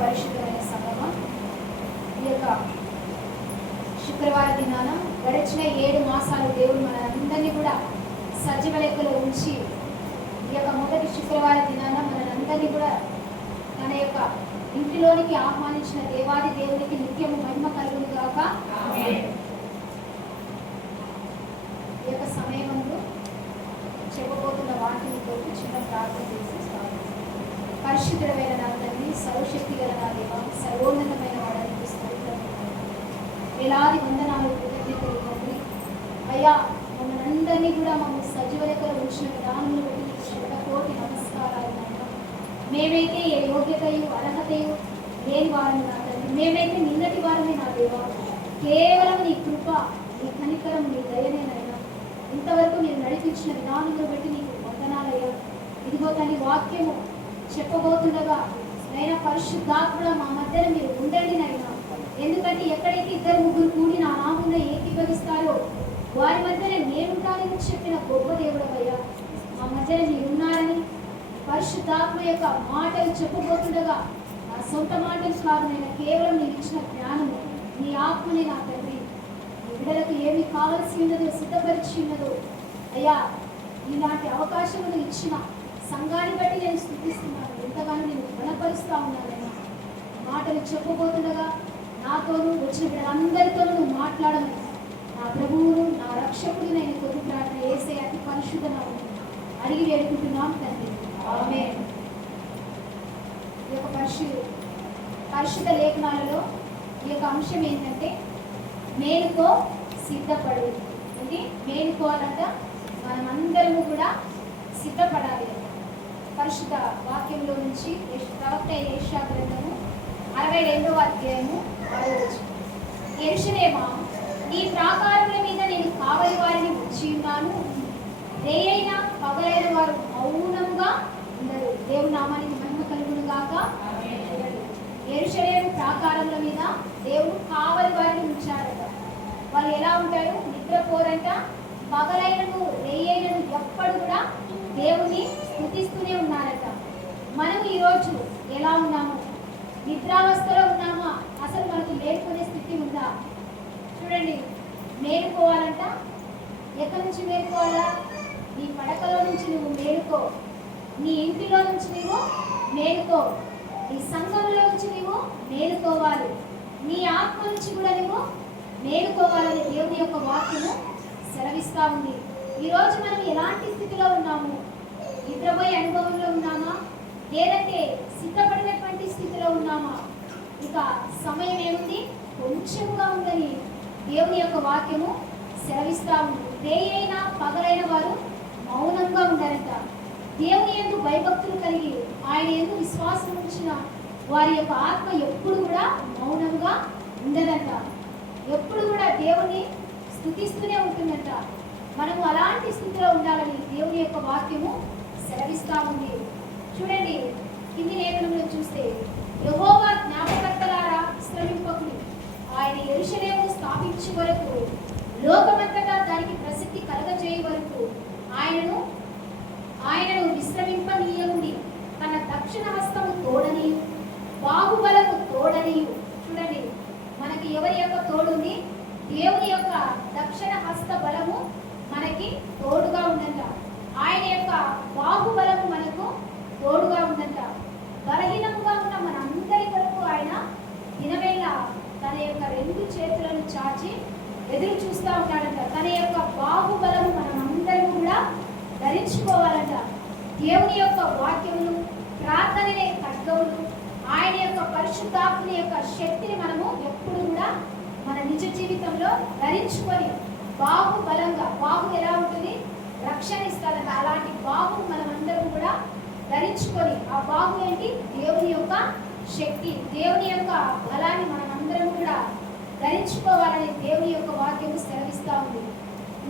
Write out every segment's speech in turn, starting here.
పరిశుద్ధమైన సంగమ, ఈ యొక్క శుక్రవార దినాన గడిచిన 7 మాసాలు దేవుడు మనందరినీ కూడా సజీవ లెక్కలో ఉంచి ఈ యొక్క మొదటి శుక్రవార దినాన మనందరినీ కూడా తన యొక్క ఇంటిలోనికి ఆహ్వానించిన దేవాది దేవునికి నిత్యము మహిమ కలుగును గాక. ఈ యొక్క సమయంలో చెప్పబోతున్న వాటిని కొరకు చిన్న ప్రార్థన చేసి పరిశుద్ధమైన నా తండ్రి, సర్వశక్తి గల నా దేవ, సర్వోన్నతమైన వాడని స్తోత్రం, వేలాది వందనాలు, కృతజ్ఞతలు తండ్రి. అయ్యా, మమ్మల్ని అందరినీ కూడా మమ్మల్ని సజీవ లెక్కలో ఉంచిన విధానంలో బట్టి శతకోటి నమస్కారాలు నాయన. మేమైతే ఏ యోగ్యతయు అర్హతయు లేని వారని నా తండ్రి, మేమైతే నిన్నటి వారమే నా దేవ. కేవలం నీ కృప, నీ కనికరం, నీ దయనేనైనా ఇంతవరకు మీరు నడిపించిన విధానంలో బట్టి నీకు వందనాలయ్యా. ఇదిగో తన వాక్యము చెప్పబోతుండగా నైనా పరిశుద్ధాత్ముడ మా మధ్యన మీరు ఉండండి నైనా. ఎందుకంటే ఎక్కడైతే 2-3 కూడి నా నామమున ఏకీభవిస్తారో వారి మధ్యన నేనుంటానని చెప్పిన గొప్ప దేవుడవయ్యా. మా మధ్యన మీరు ఉన్నారని పరిశుద్ధాత్మ యొక్క మాటలు చెప్పబోతుండగా నా సొంత మాటలు కాదు నైనా, కేవలం మీరు ఇచ్చిన జ్ఞానము, నీ ఆత్మనే నా తండ్రి. ఈ బిడ్డలకు ఏమి కావలసి ఉన్నదో సిద్ధపరిచి ఉన్నదో అయ్యా, ఇలాంటి అవకాశములు ఇచ్చిన సంఘాన్ని బట్టి నేను స్తుతిస్తున్నాను. ఎంతగానో నేను గుణపరుస్తూ ఉన్నానైనా. మాటలు చెప్పబోతుండగా నాతోనూ వచ్చిన బిడ్డలందరితోనూ నువ్వు మాట్లాడమని నా ప్రభువును, నా రక్షకుడు నేను కొద్ది ప్రార్థన చేసే అతి పరిశుద్ధ నామమున అడిగి వేడుకుంటున్నాం తండ్రి, ఆమేన్. ఈ యొక్క పరిశుద్ధ లేఖనాలలో ఈ యొక్క అంశం ఏంటంటే మేలుకో, సిద్ధపడు. ఇది మేలుకోవాలంట, మనమందరము కూడా సిద్ధపడాలి. పరిశుద్ధ వాక్యంలో నుంచి ప్రవక్త యెషయా గ్రంథము 62వ అధ్యాయము 6వ వచనం. యెరూషలేమా, నీ ప్రాకారముల మీద నేను కావలి వారిని ఉంచి ఉన్నాను, రేయైనా పగలైన వారు మౌనముగా ఉండరు. దేవుని నామానికి మహిమ కలుగును గాక. యెరూషలేము ప్రాకారముల మీద దేవుడు కావలి వారిని ఉంచారట. వాళ్ళు ఎలా ఉంటారు? నిద్రపోరంట. పగలైనను రేయైనను ఎప్పుడు కూడా దేవుని స్తుతిస్తూనే ఉన్నారట. మనం ఈరోజు ఎలా ఉన్నాము? నిద్రావస్థలో ఉన్నామా? అసలు మనకు మేలుకునే స్థితి ఉందా? చూడండి, మేలుకోవాలంట. ఎక్కడి నుంచి మేలుకోవాలా? నీ పడకలో నుంచి నువ్వు మేలుకో, నీ ఇంటిలో నుంచి నువ్వు మేలుకో, నీ సంఘంలో నుంచి నువ్వు మేలుకోవాలి, నీ ఆత్మ నుంచి కూడా నువ్వు మేలుకోవాలని దేవుని యొక్క వాక్యము సెలవిస్తూ ఉంది. ఈరోజు మనం ఎలాంటి స్థితిలో ఉన్నాము? నిద్రపోయే అనుభవంలో ఉన్నామా, లేదంటే సిద్ధపడినటువంటి స్థితిలో ఉన్నామా? ఇక సమయం ఏముంది? కొంచెంగా ఉందని దేవుని యొక్క వాక్యము సెలవిస్తూ ఉంది. రేయైనా పగలైన వారు మౌనంగా ఉండాలంట. దేవుని యందు భయభక్తులు కలిగి ఆయన యందు విశ్వాసం ఉంచిన వారి యొక్క ఆత్మ ఎప్పుడు కూడా మౌనంగా ఉండదంట. ఎప్పుడు కూడా దేవుని స్తుతిస్తూనే ఉంటుందంట. మనము అలాంటి స్థితిలో ఉండాలని దేవుని యొక్క వాక్యము సెలవిస్తూ ఉంది. చూడండి, కింది లేఖనంలో చూస్తే, యెహోవా జ్ఞాపకర్తలారా విశ్రమింపకుడి, ఆయన యెరూషలేము స్థాపించే వరకు, లోకమంతటా దానికి ప్రసిద్ధి కలగజేయ వరకు ఆయనను విశ్రమింపనీయండి. తన దక్షిణ హస్తము తోడనియు, బాహుబలము తోడనియు. చూడండి, మనకి ఎవరి యొక్క తోడుంది? దేవుని యొక్క దక్షిణ హస్త బలము మనకి తోడుగా ఉందంట. ఆయన యొక్క బాహుబలము మనకు తోడుగా ఉందంట. బలహీనంగా ఉన్న మనందరి కొరకు ఆయన దినవేళ తన యొక్క 2 చేతులను చాచి ఎదురు చూస్తూ ఉన్నాడంట. తన యొక్క బాహుబలము మనమందరూ కూడా ధరించుకోవాలంట. దేవుని యొక్క వాక్యములు, ప్రార్థననే ఖడ్గములు, ఆయన యొక్క పరిశుద్ధాత్మని యొక్క శక్తిని మనము ఎప్పుడు కూడా మన నిజ జీవితంలో ధరించుకొని బాహుబలంగా, బాహు ఎలా ఉంటుంది? రక్షణ ఇస్తారంట. అలాంటి బాహు మనమందరం కూడా ధరించుకొని, ఆ బాహు ఏంటి? దేవుని యొక్క శక్తి, దేవుని యొక్క బలాన్ని మనమందరం కూడా ధరించుకోవాలని దేవుని యొక్క వాక్యము సెలవిస్తూ ఉంది.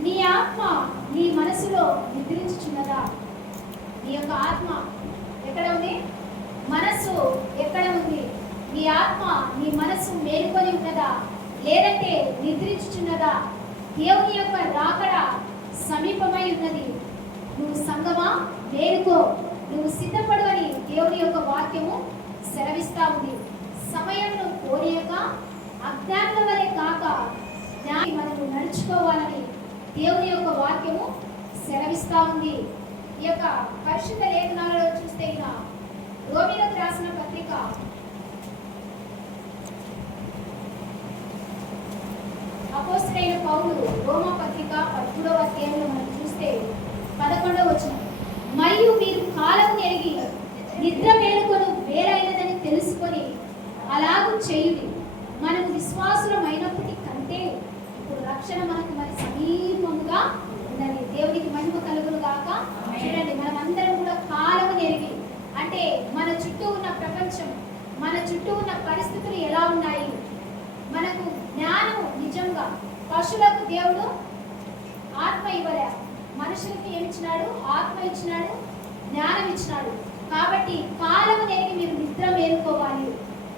నీ ఆత్మ నీ మనసులో నిద్రించుచున్నదా? నీ యొక్క ఆత్మ ఎక్కడ ఉంది? మనస్సు ఎక్కడ ఉంది? నీ ఆత్మ, నీ మనస్సు మేలుకొని ఉన్నదా, లేదంటే నిద్రించుచున్నదా? దేవుని యొక్క రాకడ సమీపమై ఉన్నది. నువ్వు సంగమా, మేలుకో, నువ్వు సిద్ధపడు అని దేవుని యొక్క వాక్యము సెలవిస్తా ఉంది. సమయంలో కోరియక అజ్ఞానుల వలె కాక జ్ఞాని మనము నడుచుకోవాలని దేవుని యొక్క వాక్యము సెలవిస్తా ఉంది. ఈ యొక్క పరిశుద్ధ లేఖనాలలో చూస్తే ఇలా రోమీయులకు రాసిన పత్రిక 'అపోస్తలుడైన పౌలు రోమా పత్రిక 13వ అధ్యాయంలో మనం చూస్తే 11వ వచనం, మరియు మీరు కాలం ఎరిగి నిద్ర మేలుకొను వేరైనదని తెలుసుకొని అలాగూ చేయుడి. మనము విశ్వాసులమైనప్పటి కంటే ఇప్పుడు రక్షణ మనకు మరి సమీపముగా ఉన్నది. దేవునికి మహిమ కలుగును గాక. చూడండి, మనం అందరం కూడా కాలం ఎరిగి అంటే మన చుట్టూ ఉన్న ప్రపంచం, మన చుట్టూ ఉన్న పరిస్థితులు ఎలా ఉన్నాయి, మనకు జ్ఞానం నిజంగా పశువులకు దేవుడు ఆత్మ ఇవ్వలే, మనుషులకి ఏమిచ్చినాడు? ఆత్మ ఇచ్చినాడు, జ్ఞానం ఇచ్చినాడు. కాబట్టి కాలము నెరిగి మీరు నిద్ర మేలుకోవాలి,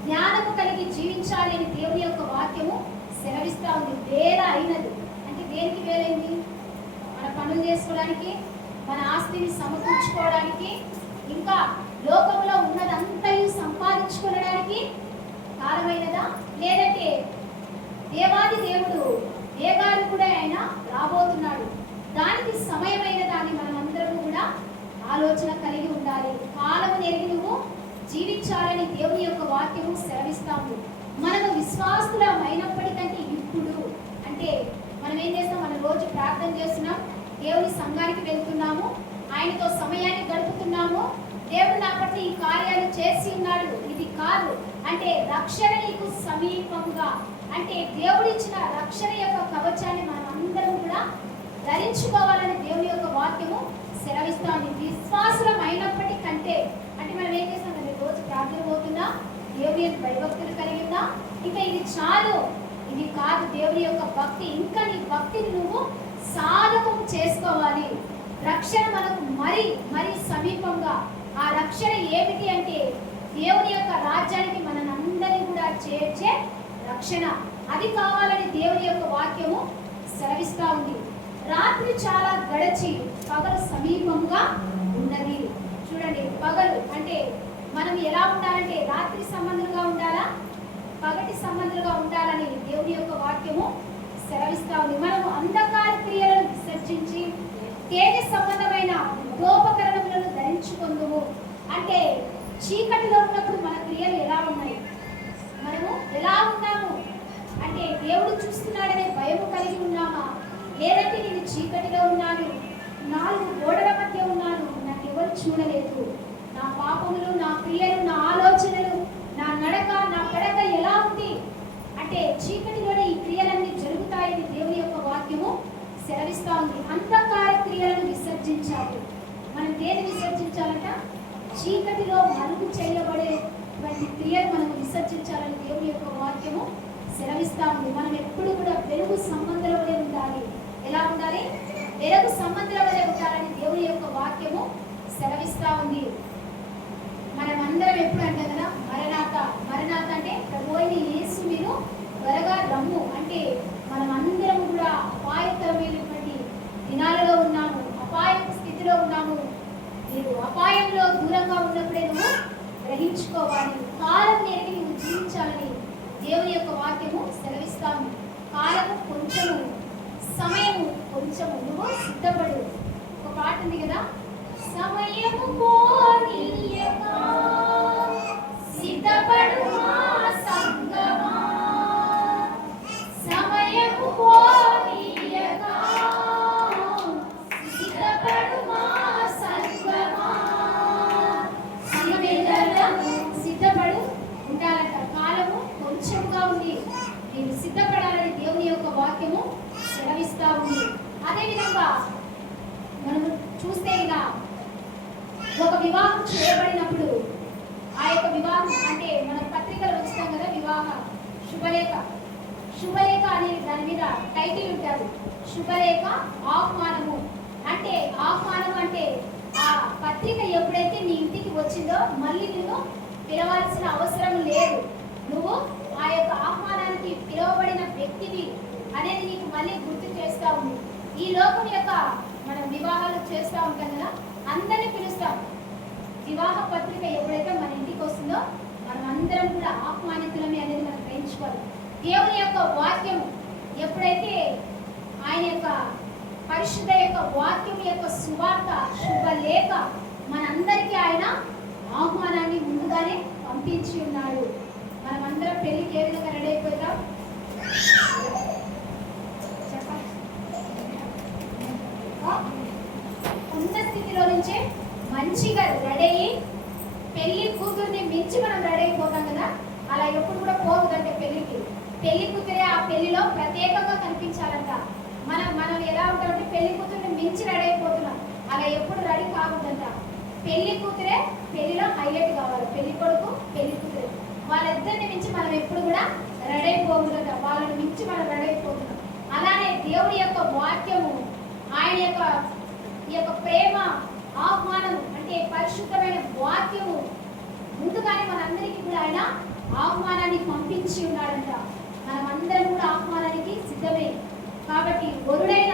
జ్ఞానము కలిగి జీవించాలి అని దేవుని యొక్క వాక్యము సెలవిస్తా ఉంది. వేల అయినది అంటే దేనికి వేలైంది? మన పనులు చేసుకోవడానికి, మన ఆస్తిని సమకూర్చుకోవడానికి, ఇంకా లోకంలో ఉన్నదంతయు సంపాదించుకోవడానికి కాలమైనదా? లేదంటే దేవాది దేవుడు ఏగారు కూడా ఆయన రాబోతున్నాడు, దానికి సమయమైన దాన్ని మనం అందరం కూడా ఆలోచన కలిగి ఉండాలి. కాలము నెరిగి నువ్వు జీవించాలని దేవుని యొక్క వాక్యము సెలవిస్తాము. మనము విశ్వాసులమైనప్పటికంటే ఇప్పుడు అంటే మనం ఏం చేస్తాం? మనం రోజు ప్రార్థన చేస్తున్నాం, దేవుని సంఘానికి వెళ్తున్నాము, ఆయనతో సమయాన్ని గడుపుతున్నాము, దేవుడు నా పట్ల ఈ కార్యాలు చేసి ఉన్నాడు, ఇది కాదు అంటే రక్షణ నీకు సమీపంగా అంటే దేవుడిచ్చిన రక్షణ యొక్క కవచాన్ని మనం అందరం కూడా ధరించుకోవాలని దేవుని యొక్క వాక్యము సెలవిస్తాము. విశ్వాసులం అయినప్పటికంటే అంటే మనం ఏం చేస్తాం? రోజు ప్రార్థన పోతున్నా, దేవుని యొక్క భయభక్తులు కలిగి ఉన్నా, ఇంకా ఇది చాలు, ఇది కాదు దేవుని యొక్క భక్తి, ఇంకా నీ భక్తిని నువ్వు సాధకం చేసుకోవాలి. రక్షణ మనకు మరి మరి సమీపంగా. ఆ రక్షణ ఏమిటి అంటే దేవుని యొక్క రాజ్యానికి మనందరినీ కూడా చేర్చే రక్షణ. అది కావాలని దేవుని యొక్క వాక్యము సెలవిస్తా ఉంది. రాత్రి చాలా గడిచి పగలు సమీపంగా ఉన్నది. చూడండి, పగలు అంటే మనం ఎలా ఉండాలంటే రాత్రి సంబంధులుగా ఉండాలా, పగటి సంబంధులుగా ఉండాలని దేవుని యొక్క వాక్యము సెలవిస్తా ఉంది. మనము అంధకార క్రియలను విసర్జించి తేజ సంబంధమైన గోపకరణములను ధరించుకుందుము. అంటే చీకటిలో ఉన్నప్పుడు మన క్రియలు ఎలా ఉన్నాయి, మనము ఎలా ఉన్నాము అంటే దేవుడు చూస్తున్నాడనే భయము కలిగి ఉన్నామా, లేదంటే నేను చీకటిలో ఉన్నాను, 4 గోడల మధ్య ఉన్నాను, నాకు ఎవరు చూడలేదు, నా పాపములు, నా క్రియలు, నా ఆలోచనలు, నా నడక, నా పడక ఎలా ఉంది అంటే చీకటిలోనే ఈ క్రియలన్నీ జరుగుతాయని దేవుని యొక్క వాక్యము సెలవిస్తా ఉంది. అంధకార క్రియలను విసర్జించాలి. మనం దేని విసర్జించాలంట? చీకటిలో మరుగు చేయబడేటువంటి క్రియలు మనం విసర్జించాలని దేవుని యొక్క వాక్యము సెలవిస్తా ఉంది. మనం ఎప్పుడు కూడా వెలుగు సంబంధాల వలె ఉండాలి. ఎలా ఉండాలి? వెలుగు సంబంధాల వలె ఉండాలని దేవుని యొక్క వాక్యము సెలవిస్తా ఉంది. మనం అందరం ఎప్పుడు అంటాం కదా, మరణాత మరణాత అంటే ప్రభువైన యేసు మీరు త్వరగా రమ్ము అంటే మనం అందరం కూడా అపాయకరమైనటువంటి దినాలలో ఉన్నాము, అపాయ స్థితిలో ఉన్నాము. మీరు అపాయంలో దూరంగా ఉన్నప్పుడే నువ్వు గ్రహించుకోవాలి. కాలం ఎరిగి నువ్వు జీవించాలని దేవుని యొక్క వాక్యము సెలవిస్తాము. కాలము కొంచెము, సమయము కొంచెము, నువ్వు సిద్ధపడు. ఒక పాట ఉంది కదా, సమయము పోనీయక సిద్ధపడు మా సంగమా, సమయము పోనీయక సిద్ధపడు మా సంగమా. సిద్ధపడు ఉండాలంట. కాలము కొంచెంగా ఉంది, నేను సిద్ధపడాలని దేవుని యొక్క వాక్యము సెలవిస్తా ఉంది. అదేవిధంగా మనము చూస్తే ఇలా ఒక వివాహం చేయబడినప్పుడు ఆ యొక్క వివాహం అంటే మన పత్రికలు వస్తాం కదా, వివాహ శుభలేఖ, శుభలేఖ అనే దాని మీద టైటిల్ ఉంటుంది, శుభలేఖ ఆహ్వానము. అంటే ఆహ్వానం అంటే ఆ పత్రిక ఎప్పుడైతే నీ ఇంటికి వచ్చిందో మళ్ళీ నిన్ను పిలవాల్సిన అవసరం లేదు, నువ్వు ఆ యొక్క ఆహ్వానానికి పిలువబడిన వ్యక్తివి అనేది నీకు మళ్ళీ గుర్తు చేస్తూ ఉంది. ఈ లోకం యొక్క మనం వివాహాలు చేస్తూ ఉంటాం కదా, అందరినీ పిలుస్తాం. వివాహ పత్రిక ఎప్పుడైతే మన ఇంటికి వస్తుందో మనం అందరం కూడా ఆహ్వానించ అలంకరించుకోవాలి. దేవుని యొక్క వాక్యము ఎప్పుడైతే ఆయన యొక్క పరిశుద్ధ యొక్క వాక్యం యొక్క సువార్త శుభలేఖ మనందరికీ ఆయన ఆహ్వానాన్ని ముందుగానే పంపించి ఉన్నాడు. మనమందరం పెళ్లికి ఏ విధంగా రెడీ అయిపోతాం చెప్పండి. ఉన్న స్థితిలో నుంచే మంచిగా రెడీ అయ్యి పెళ్లి కూతుర్ని మించి మనం రెడీ అయిపోతాం కదా, అలా ఎప్పుడు కూడా పోగుదంటే పెళ్లి కూతురే ఆ పెళ్లిలో ప్రత్యేకంగా కనిపించాలంట. మనం ఎలా ఉంటామంటే పెళ్లి కూతుర్ని మించి రెడీ అయిపోతున్నాం, అలా ఎప్పుడు రెడీ కాకూడదంట. పెళ్లి కూతురే పెళ్లిలో హైలైట్ కావాలి, పెళ్లి కొడుకు పెళ్లి కూతురే వాళ్ళిద్దరిని మించి మనం ఎప్పుడు కూడా రెడీ అయిపోకూడదంట. వాళ్ళని మించి మనం రెడీ అయిపోతున్నాం. అలానే దేవుడి యొక్క వాక్యము ఆయన యొక్క ప్రేమ ఆహ్వానం అంటే పరిశుద్ధమైన వాక్యము ముందుగానే మనందరికీ కూడా ఆయన ఆహ్వానాన్ని పంపించి ఉన్నాడంట. మనమందరం కూడా ఆహ్వానానికి సిద్ధమే. కాబట్టి వరుడైన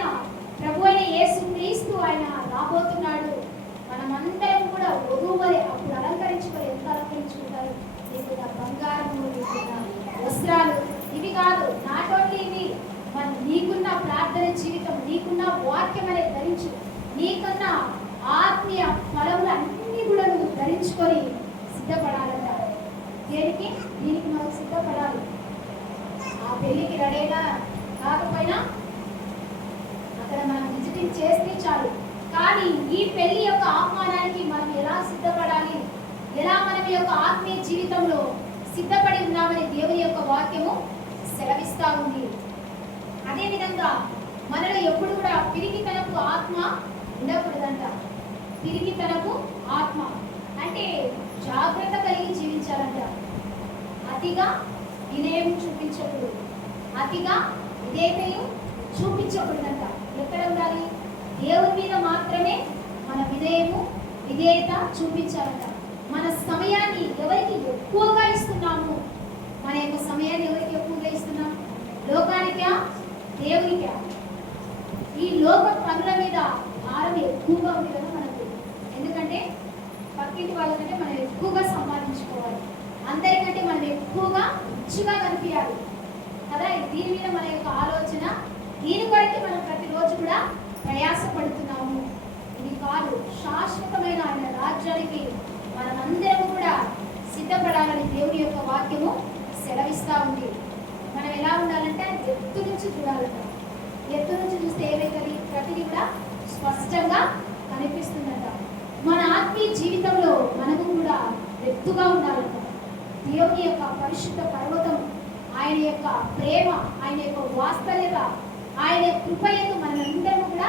ప్రభు అయిన యేసు క్రీస్తు ఆయన రాబోతున్నాడు. మనమందరం కూడా వధువు వలె అప్పుడు అలంకరించుకొని ఎంత అలంకరించుకుంటారు? నీకున్న బంగారము, నీకున్న వస్త్రాలు ఇవి కాదు, నాట్ ఓన్లీ ఇవి, నీకున్న ప్రార్థన జీవితం, నీకున్న వాక్యం అనేది ధరించు, నీకున్న ఆత్మీయ ఫలములు అన్ని కూడా నువ్వు ధరించుకొని సిద్ధపడాలంట. దీనికి మనం సిద్ధపడాలి. ఆ పెళ్లికి రెడీగా కాకపోయినా అక్కడ మనం విజిటింగ్ చేస్తే చాలు. కానీ ఈ పెళ్లి యొక్క ఆహ్వానానికి మనం ఎలా సిద్ధపడాలి, ఎలా మనం యొక్క ఆత్మీయ జీవితంలో సిద్ధపడి ఉన్నామని దేవుని యొక్క వాక్యము సెలవిస్తా ఉంది. అదేవిధంగా మనలో ఎప్పుడు కూడా పిరికితనపు ఆత్మ ఉండకూడదంట. పిరికితనపు ఆత్మ అంటే జాగ్రత్త కలిగి జీవించాలంట. అతిగా వినయం చూపించకూడదు, అతిగా విధేయతను చూపించకూడదంట. ఎక్కడ ఉండాలి? దేవుని మీద మాత్రమే మన వినయము విధేయత చూపించాలంట. మన సమయాన్ని ఎవరికి ఎక్కువగా ఇస్తున్నాము? మన యొక్క సమయాన్ని ఎవరికి ఎక్కువగా ఇస్తున్నాం? లోకానికా దేవునికా? ఈ లోక పనుల మీద భారం ఎక్కువగా ఉంది కదా మనకు. ఎందుకంటే పక్కింటి వాళ్ళకంటే మనం ఎక్కువగా సంపాదించుకోవాలి, అందరికంటే మనం ఎక్కువగా రుచిగా కనిపించాలి కదా. దీని మీద మన యొక్క ఆలోచన, దీని కొరకు మనం ప్రతిరోజు కూడా ప్రయాసపడుతున్నాము. ఇది కాదు, శాశ్వతమైన ఆయన రాజ్యానికి మనమందరం కూడా సిద్ధపడాలని దేవుని యొక్క వాక్యము సెలవిస్తూ ఉంది. మనం ఎలా ఉండాలంటే ఎత్తు నుంచి చూడాలంట. ఎత్తు నుంచి చూస్తే ఏదైతుంది? ప్రతిదీ కూడా స్పష్టంగా కనిపిస్తుందంట. మన ఆత్మీయ జీవితంలో మనము కూడా ఎత్తుగా ఉండాలంట. దేవుని యొక్క పరిశుద్ధ పర్వతం, ఆయన యొక్క ప్రేమ, ఆయన యొక్క వాత్సల్యత, ఆయన కృపయను మనందరూ కూడా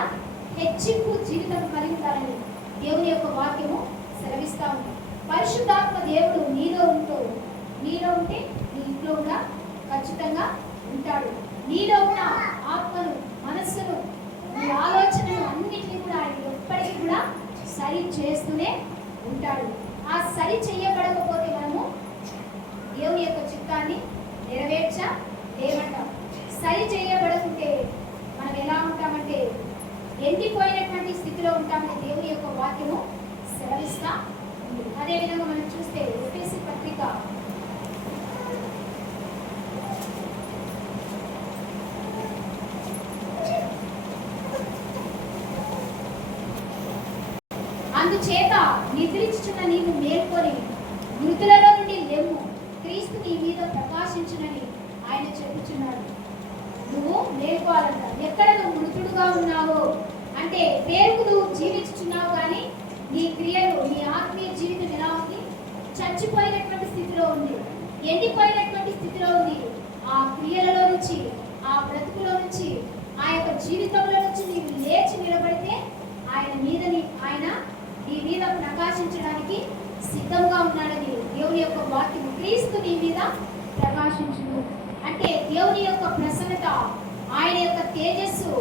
హెచ్చింపు జీవితం కలిగి ఉండాలని దేవుని యొక్క వాక్యము సెలవిస్తా ఉంది. పరిశుద్ధాత్మ దేవుడు నీలో ఉంటే నీ ఇంట్లో కూడా ఖచ్చితంగా ఉంటాడు. నీలో ఉన్న ఆత్మను, మనస్సును, నీ ఆలోచనలు అన్నిటినీ కూడా ఆయన ఎప్పటికీ కూడా సరి చేస్తూనే ఉంటాడు. ఆ సరి చేయబడకపోతే మనము దేవుని యొక్క చిత్తాన్ని నెరవేర్చలేమంటాం. సరి చేయబడకుంటే మనం ఎలా ఉంటామంటే ఎండిపోయినటువంటి స్థితిలో ఉంటామని దేవుని యొక్క వాక్యము సెలవిస్తా ఉంది. అదేవిధంగా మనం చూస్తే ఎఫెసీ పత్రిక 4 అందుచేత నిద్రించుచున్న నీవు మేల్కొని మృతులలో నుండి లెమ్ము, క్రీస్తు నీ మీద ప్రకాశించునని ఆయన చెప్పుచున్నాడు. నువ్వు మేల్కోవాలంట. ఎక్కడ నువ్వు మృతుడుగా ఉన్నావో అంటే పేరుకు నువ్వు జీవించుచున్నావు, కానీ నీ క్రియలు, నీ ఆత్మీయ జీవితం ఎలా ఉంది? చచ్చిపోయినటువంటి స్థితిలో ఉంది, ఎండిపోయినటువంటి స్థితిలో ఉంది. ఆ క్రియలలో నుంచి, ఆ బ్రతుకులో నుంచి, ఆ యొక్క జీవితంలో నుంచి నీవు లేచి నిలబడితే ఆయన నీ మీద ప్రకాశించడానికి సిద్ధంగా ఉన్నాడని దేవుని యొక్క వాక్యం. క్రీస్తు నీ మీద ప్రకాశించును అంటే దేవుని యొక్క ప్రసన్నత, ఆయన యొక్క తేజస్సు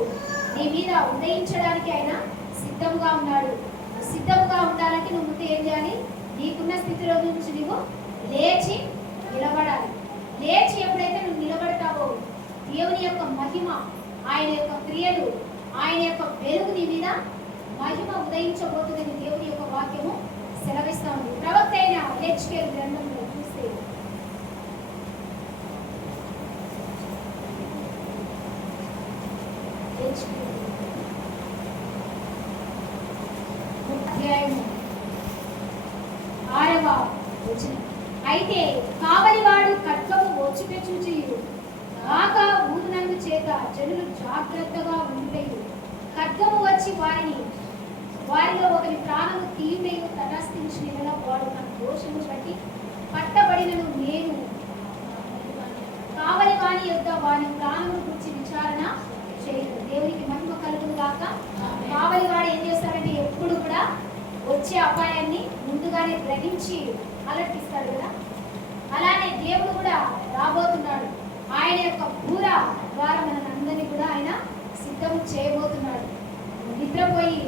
నీ మీద ఉదయించడానికి ఆయన సిద్ధంగా ఉన్నాడు. సిద్ధంగా ఉండాలంటే నువ్వు ముందు ఏం చేయాలి? నీకున్న స్థితిలో నుంచి నువ్వు లేచి నిలబడాలి. లేచి ఎప్పుడైతే నువ్వు నిలబడతావో దేవుని యొక్క మహిమ, ఆయన యొక్క క్రియలు, ఆయన యొక్క వెలుగు నీ మీద మహిమ ఉదయించబోతుందని దేవుని యొక్క వాక్యము సెలవిస్తా ఉంది. ప్రవక్త అయిన హెచ్కేల్ గ్రంథంలో చూస్తే నేర్చుకుంటుంది. అధ్యాయము 6వ వచనం. అయితే కావలివాడు ఖడ్గము వచ్చుట చూచి బాగా ఊదినందు చేత జనులు జాగ్రత్తగా ఉంటయు ఖడ్గము వచ్చి వారిలో ఒకరి ప్రాణము తీయుటయు తటస్థించిన యెడల వాడు తన దోషము బట్టి పట్టబడినను నేను కావలి వాని యొద్ద వాని ప్రాణమును గురించి విచారణ చేయను. దేవునికి మహిమ కలుగును గాక. కావలి వాడు ఏం చేస్తాడంటే ఎప్పుడు కూడా వచ్చే అపాయాన్ని ముందుగానే గ్రహించి అలర్టిస్తాడు కదా. అలానే దేవుడు కూడా రాబోతున్నాడు. ఆయన యొక్క బూర ద్వారా మనందరినీ కూడా ఆయన సిద్ధం చేయబోతున్నాడు. నిద్రపోయి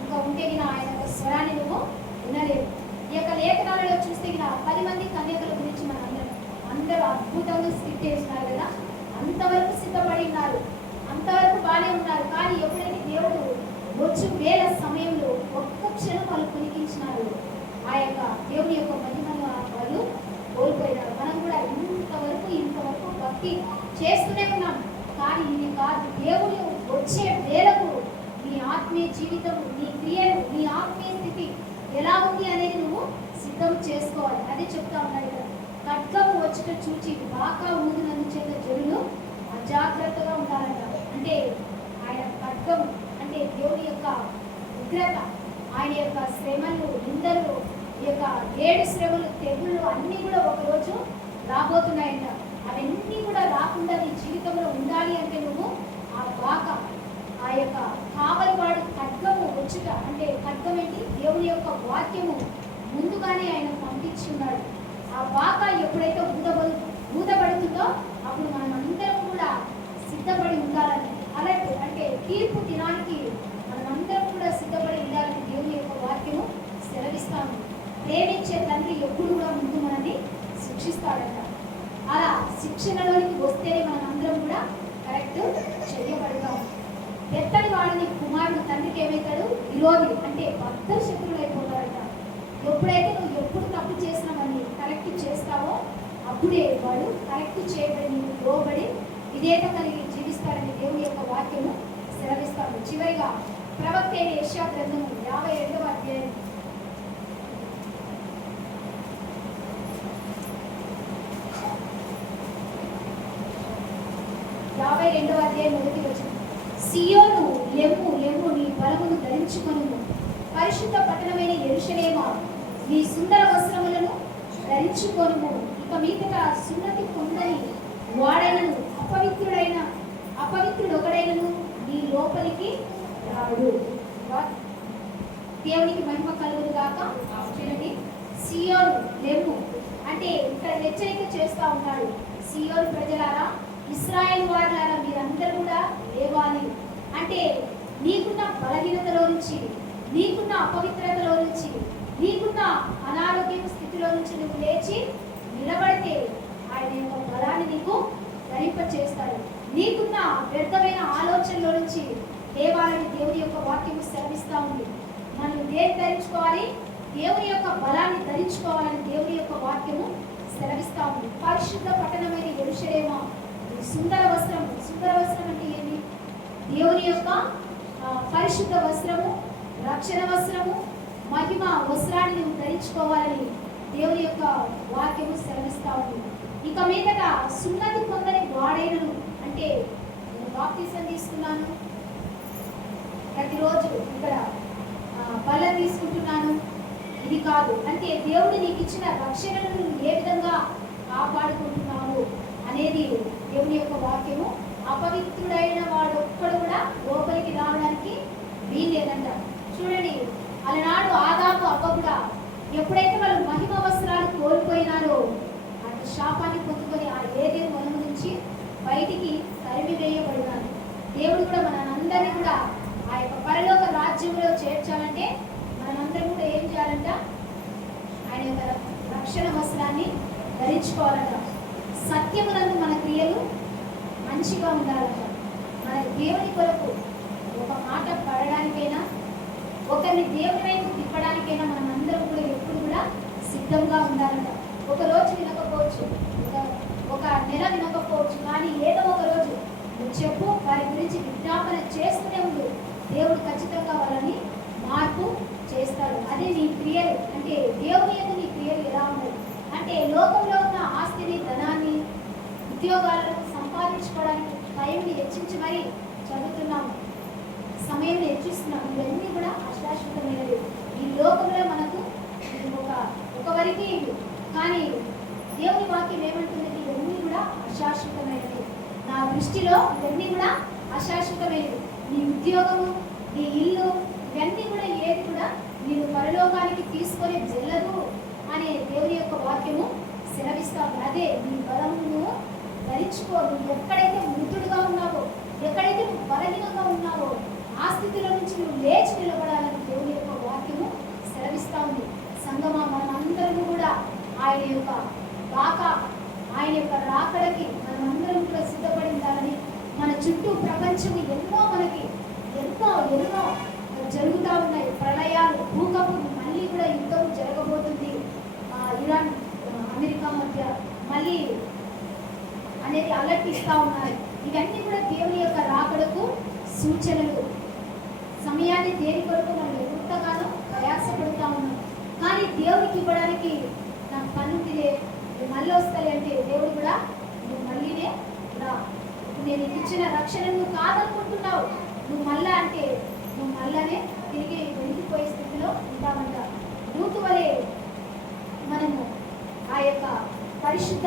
ఇంకా ఉంటే ఆయన యొక్క స్వరాన్ని నువ్వు వినలేవు. ఈ యొక్క లేఖనాలలో చూస్తే 10 మంది కన్యకల గురించి అందరూ అద్భుతంగా స్కిప్ చేస్తున్నారు కదా. అంతవరకు సిద్ధపడి ఉన్నారు, అంతవరకు బాగానే ఉన్నారు. కానీ ఎప్పుడైతే దేవుడు వచ్చు వేల సమయంలో ఒక్క క్షణం వాళ్ళు కొనికించినారు, ఆ యొక్క దేవుని యొక్క మహిమను వాళ్ళు కోల్పోయినారు. మనం కూడా ఇంతవరకు భక్తి చేస్తూనే ఉన్నాం. కానీ ఇది కాదు. దేవుని వచ్చే వేలకు నీ ఆత్మీయ జీవితం, నీ క్రియలు, నీ ఆత్మీయ స్థితి ఎలా ఉంది అనేది నువ్వు సిద్ధం చేసుకోవాలి. అదే చెప్తా ఉన్నాడు కదా. ఖడ్గము వచ్చుట చూచి బాగా ఊదినందు చేత జనులు అజాగ్రత్తగా ఉండాలంట. అంటే ఆయన ఖడ్గము అంటే దేవుని యొక్క ఉగ్రత, ఆయన యొక్క శ్రమలు, నిందలు, ఈ యొక్క 7 శ్రమలు, తెగుళ్ళు అన్నీ కూడా ఒకరోజు రాబోతున్నాయంట. అవన్నీ కూడా రాకుండా నీ జీవితంలో ఉండాలి అంటే నువ్వు ఆ యొక్క కావలివాడు ఖడ్గము వచ్చుట అంటే ఖడ్గం ఏంటి? దేవుని యొక్క వాక్యము ముందుగానే ఆయన పంపించి ఉన్నాడు. ఆ బాక ఎప్పుడైతే ఊదబడుతుందో అప్పుడు మనం అందరం కూడా సిద్ధపడి ఉండాలని, అలాగే అంటే తీర్పు దినానికి మనమందరం కూడా సిద్ధపడి ఉండాలని దేవుని యొక్క వాక్యము సెలవిస్తాము. ప్రేమించే తండ్రి ఎప్పుడు కూడా ముందు మనల్ని శిక్షిస్తాడంట. అలా శిక్షణలోనికి వస్తేనే మనందరం కూడా కరెక్ట్ చేయబడతాము. ఎత్తడి వాడిని కుమారుడు తండ్రికి ఏమవుతాడు? విరోధి అంటే భక్త శత్రువులు అయిపోతాడట. ఎప్పుడైతే నువ్వు ఎప్పుడు తప్పు చేసినామని కరెక్ట్ చేస్తావో అప్పుడే వాడు కరెక్ట్ చేయబడి నీకు లోబడి విధేయత కలిగి జీవిస్తాడని దేవుని యొక్క వాక్యము సెలవిస్తాడు. చివరిగా ప్రవక్త అయిన యెషయా గ్రంథము 52వ అధ్యాయం 52వ అధ్యాయం 1వ వచనం. సియోను లెమ్ము లెమ్ము, నీ బలమును ధరించుకొనుము. పరిశుద్ధ పట్టణమైన యెరూషలేమా, నీ సుందర వస్త్రములను ధరించుకొనుము. ఇక మీదట సున్నతి పొందని వాడైనను అపవిత్రుడొకడైనను నీ లోపలికి రాడు. దేవునికి మహిమ కలుగును గాక. చూడండి, సియోను లెమ్ము అంటే ఇక్కడ హెచ్చరిక చేస్తా ఉన్నాడు. సియోను ప్రజలారా, ఇశ్రాయేలు వారులారా, మీరందరూ కూడా లేవాలి. అంటే నీకున్న బలహీనతలో నుంచి, నీకున్న అపవిత్రతలో నుంచి, నీకున్న అనారోగ్య స్థితిలో నుంచి నువ్వు లేచి నిలబడితే ఆయన యొక్క బలాన్ని నీకు ధరింపచేస్తాడు. నీకున్న వ్యర్థమైన ఆలోచనలో నుంచి దేవాలని దేవుని యొక్క వాక్యము సెలవిస్తూ ఉంది. మనం దేన్ని ధరించుకోవాలి? దేవుని యొక్క బలాన్ని ధరించుకోవాలని దేవుని యొక్క వాక్యము సెలవిస్తూ ఉంది. పరిశుద్ధ పట్టణమైన యెరూషలేమా, సుందర వస్త్రం. సుందర వస్త్రం అంటే ఏంటి? దేవుని యొక్క పరిశుద్ధ వస్త్రము, రక్షణ వస్త్రము, మహిమ వస్త్రాన్ని నువ్వు ధరించుకోవాలని దేవుని యొక్క వాక్యము సెలవిస్తా ఉంది. ఇక మీదట సున్నతి పొందని వాడైనను అంటే నేను బాప్తిసం తీసుకున్నాను, ప్రతిరోజు ఇక్కడ బలం తీసుకుంటున్నాను, ఇది కాదు. అంటే దేవుడు నీకు ఇచ్చిన రక్షణను ఏ విధంగా కాపాడుకుంటున్నావు అనేది దేవుని యొక్క వాక్యము. అపవిత్రుడైన వాడు ఒక్కడు కూడా లోపలికి రావడానికి వీల్లేదంట. చూడండి, అలనాడు ఆదాము అవ్వ కూడా ఎప్పుడైతే వాళ్ళు మహిమ వస్త్రాలు కోల్పోయినారో అటు శాపాన్ని పొందుకొని ఆ ఏదైనా వనము నుంచి బయటికి తరిమి వేయబడినారు. దేవుడు కూడా మనందరినీ కూడా ఆ యొక్క పరలోక రాజ్యంలో చేర్చాలంటే మనందరం కూడా ఏం చేయాలంట? ఆయన యొక్క రక్షణ వస్త్రాన్ని ధరించుకోవాలంట. సత్యమునందు మన క్రియలు మంచిగా ఉండాలంట. మన దేవుని కొరకు ఒక మాట పడడానికైనా, ఒకరిని దేవుని వైపు తిప్పడానికైనా మనం అందరం కూడా ఎప్పుడు కూడా సిద్ధంగా ఉండాలంట. ఒక రోజు వినకపోవచ్చు, ఒక నెల వినకపోవచ్చు, కానీ ఏదో ఒక రోజు నువ్వు చెప్పు, వారి గురించి విజ్ఞాపన చేస్తూనే ఉండు. దేవుడు ఖచ్చితంగా వాళ్ళని మార్పు చేస్తాడు. అదే నీ క్రియలు అంటే దేవుని యొక్క నీ క్రియలు ఎలా ఉన్నాయి అంటే లోకంలో ఉన్న ఆస్తిని, ధనాన్ని, ఉద్యోగాలను సంపాదించుకోవడానికి టైంని హెచ్చించి మరీ చదువుతున్నాము, సమయం హెచ్చిస్తున్నాము. ఇవన్నీ కూడా అశాశ్వతమైనవి. ఈ లోకంలో మనకు ఒకవరికి కానీ దేవుని వాక్యం ఏమంటుందంటే ఇవన్నీ కూడా అశాశ్వతమైనవి. నా దృష్టిలో ఇవన్నీ కూడా అశాశ్వతమైనవి. నీ ఉద్యోగము, నీ ఇల్లు, ఇవన్నీ కూడా ఏది కూడా నేను పరలోకానికి తీసుకొని వెళ్ళదు అనే దేవుని యొక్క వాక్యము సెలవిస్తావు. అదే నీ బలమును ధరించుకో. నువ్వు ఎక్కడైతే మృతుడుగా ఉన్నావో, ఎక్కడైతే నువ్వు బలహీనంగా ఉన్నావో ఆ స్థితిలో నుంచి నువ్వు లేచి నిలబడాలని దేవుని యొక్క వాక్యము సెలవిస్తా ఉంది. సంగమా, మనమందరము కూడా ఆయన యొక్క ఆయన యొక్క రాకడకి మనమందరం కూడా సిద్ధపడి ఉండాలని. మన చుట్టూ ప్రపంచము ఎన్నో జరుగుతూ ఉన్నాయి. ప్రళయాలు, భూకంపం, మళ్ళీ కూడా యుద్ధం జరగబోతుంది. ఇరాన్ అమెరికా మధ్య మళ్ళీ అనేది అలర్ట్ ఇస్తూ ఉన్నారు. ఇవన్నీ కూడా దేవుని యొక్క రాకడకు సూచనలు. సమయాన్ని దేని కొరకు మనం ఎంతగానో ప్రయాసపడుతూ ఉన్నాం. కానీ దేవునికి ఇవ్వడానికి నాకు పనుందిలే, నువ్వు మళ్ళీ వస్తాయి అంటే దేవుడు కూడా నువ్వు మళ్ళీనే రా, నేను ఇచ్చిన రక్షణ నువ్వు కాదనుకుంటున్నావు, నువ్వు మళ్ళా అంటే నువ్వు మళ్ళానే తిరిగి వెళ్ళిపోయే స్థితిలో ఉంటామంట. రూతు వలె మనము ఆ యొక్క పరిశుద్ధ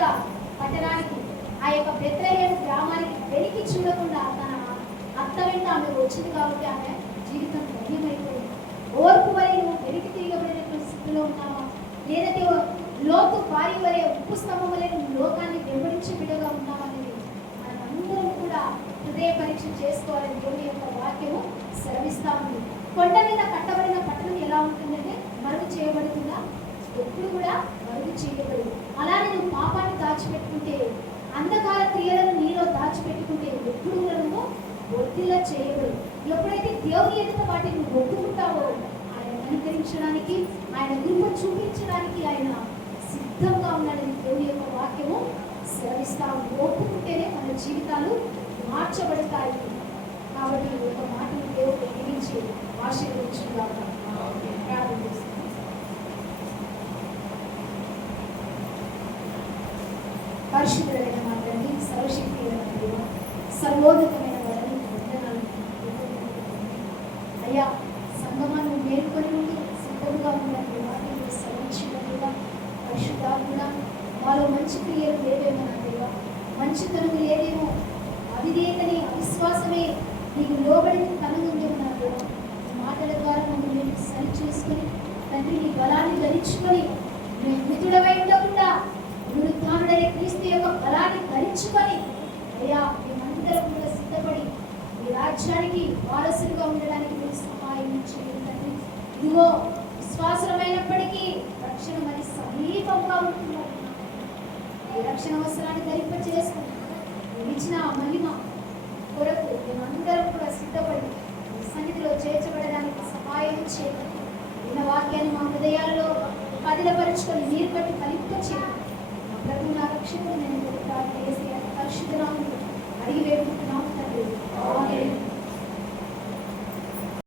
పట్టణానికి, ఆ యొక్క బెత్లెహేము గ్రామానికి వెలికి చూడకుండా తన అత్త వెంట ఆమె వచ్చింది కాబట్టి ఆమె జీవితం ధన్యమైపోయింది. ఓర్పు వలె నువ్వు వెలికి తిరగబడినటువంటి స్థితిలో ఉన్నావా, లేదంటే లోతు భార్య వలె, ఉప్పు స్తంభం వలె నువ్వు లోకాన్ని వెంబడించి బిడ్డగా ఉన్నావనేది మనమందరం కూడా హృదయ పరీక్ష చేసుకోవాలని దేవుని యొక్క వాక్యము సెలవిస్తా ఉంది. కొండ మీద కట్టబడిన పట్టణం ఎలా ఉంటుందంటే మరుగు చేయబడుతుందా? ఎప్పుడు కూడా మరుగు చేయబడదు. అలానే నువ్వు పాపాన్ని దాచిపెట్టుకుంటే, అంధకార క్రియలను నీలో దాచిపెట్టుకుంటే ఎప్పుడు కూడా నువ్వు ఒత్తిళ్ళ చేయబడు. ఎప్పుడైతే దేవుని ఎదుట వాటిని నువ్వు ఒప్పుకుంటావో ఆయన అనుకరించడానికి, ఆయన కృప చూపించడానికి ఆయన సిద్ధంగా ఉన్నాడని దేవుని యొక్క వాక్యము సెలవిస్తా ఉంది. ఒప్పుకుంటేనే మన జీవితాలు మార్చబడతాయి. కాబట్టి ఒక మాటను దేవుడు దీవించి ఆశీర్వదించుగాక. ప్రార్థన చేస్తాను. పరిశుద్ధుడైన మా తండ్రి, సర్వశక్తి సర్వోన్నతమైన వారిని వందనాలు. అయ్యా, సంగమాన్ని మేల్కొని ఉండి సిద్ధంగా ఉండండి. వాటిని సరించినట్టుగా పరిశుద్ధాత్ముడా మాలో మంచి క్రియలు లేవేమో నా దేవా, మంచితనం లేదేమో, అవిధేయతని, అవిశ్వాసమే నీకు లోబడిన తనం ఉందేమో నా దేవా. మాటల ద్వారా మమ్మల్ని సరి చేసుకుని తండ్రి నీ బలాన్ని ధరించుకొని మేము మృతుడమై ఉండకుండా పునరుత్థానుడైన క్రీస్తు యొక్క బలాన్ని ధరించుకొని అయ్యా మేమందరం కూడా సిద్ధపడి ఈ రాజ్యానికి వారసులుగా ఉండడానికి మీరు సహాయం చేయండి తండ్రి. ఇదిగో విశ్వాసమైనప్పటికీ రక్షణ మరి సమీపంగా ఉంటున్నారు. ఈ రక్షణ వస్త్రాన్ని ధరింప చేసుకుని ఇచ్చిన మహిమ కొరకు మేమందరం కూడా సిద్ధపడి సన్నిధిలో చేర్చబడడానికి సహాయం చేయండి. విన్న వాక్యాన్ని మా హృదయాల్లో పదిలపరుచుకొని నీరు కట్టి ఫలింప చేయండి. మా ప్రభు నా రక్షకుడు నేను ప్రార్థన చేసి పరిశుద్ధ నామములో అడిగి వేడుకుంటున్నాము తండ్రి. ఆమేన్.